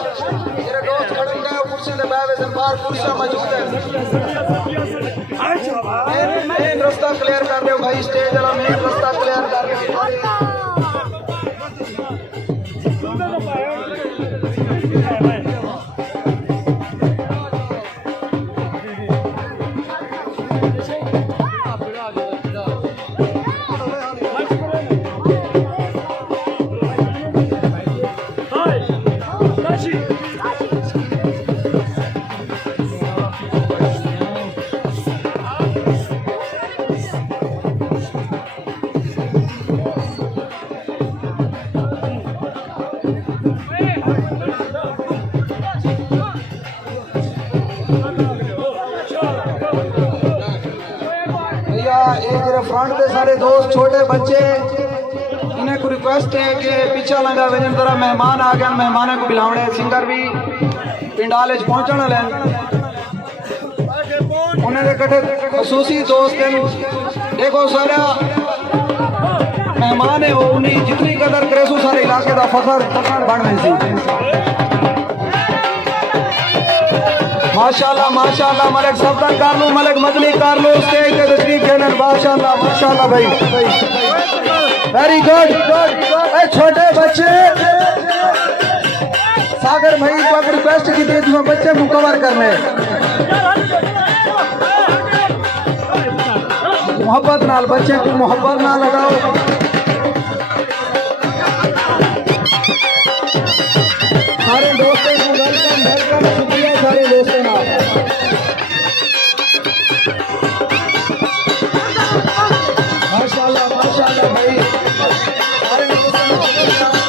मेरे दोस्त खड़े हो गए कुर्सी पे बैठे हैं बाहर कुर्सियां मौजूद है मेन रास्ता क्लियर कर दो भाई स्टेज वाला मेन रास्ता क्लियर कर दो फ्रंट के सारे दोस्त छोटे बच्चे इन्हें को रिक्वेस्ट है कि पीछे लगा वजन तरह मेहमान आ गए मेहमानों को बुलावने सिंगर भी पिंडाल पहुंचने वाले उन्हें कटे खसूसी दोस्त देखो सारा मेहमान है वो उन्हें जितनी कदर करे सो सारे इलाके का फखर बन सी माशाल्लाह मलिक सफदर कर लो मलिक मदनी कर लो स्टेज पे तशरीफ देने माशाल्लाह भाई वेरी गुड छोटे बच्चे सागर भाई को रिक्वेस्ट की थी तुम्हें बच्चे को कवर करने मोहब्बत नाल बच्चे को मोहब्बत ना लगाओ सारे दोस्तों को वेलकम शुक्रिया सारे दोस्तों का माशाल्लाह भाई सारे दोस्तों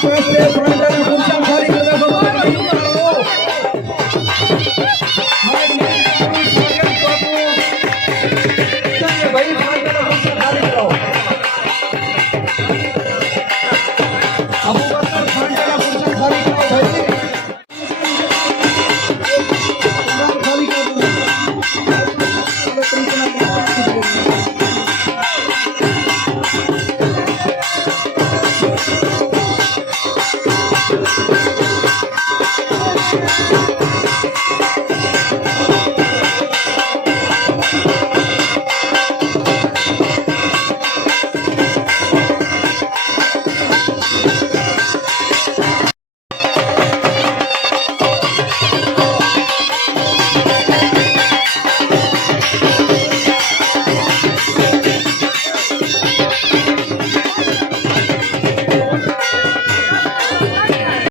request है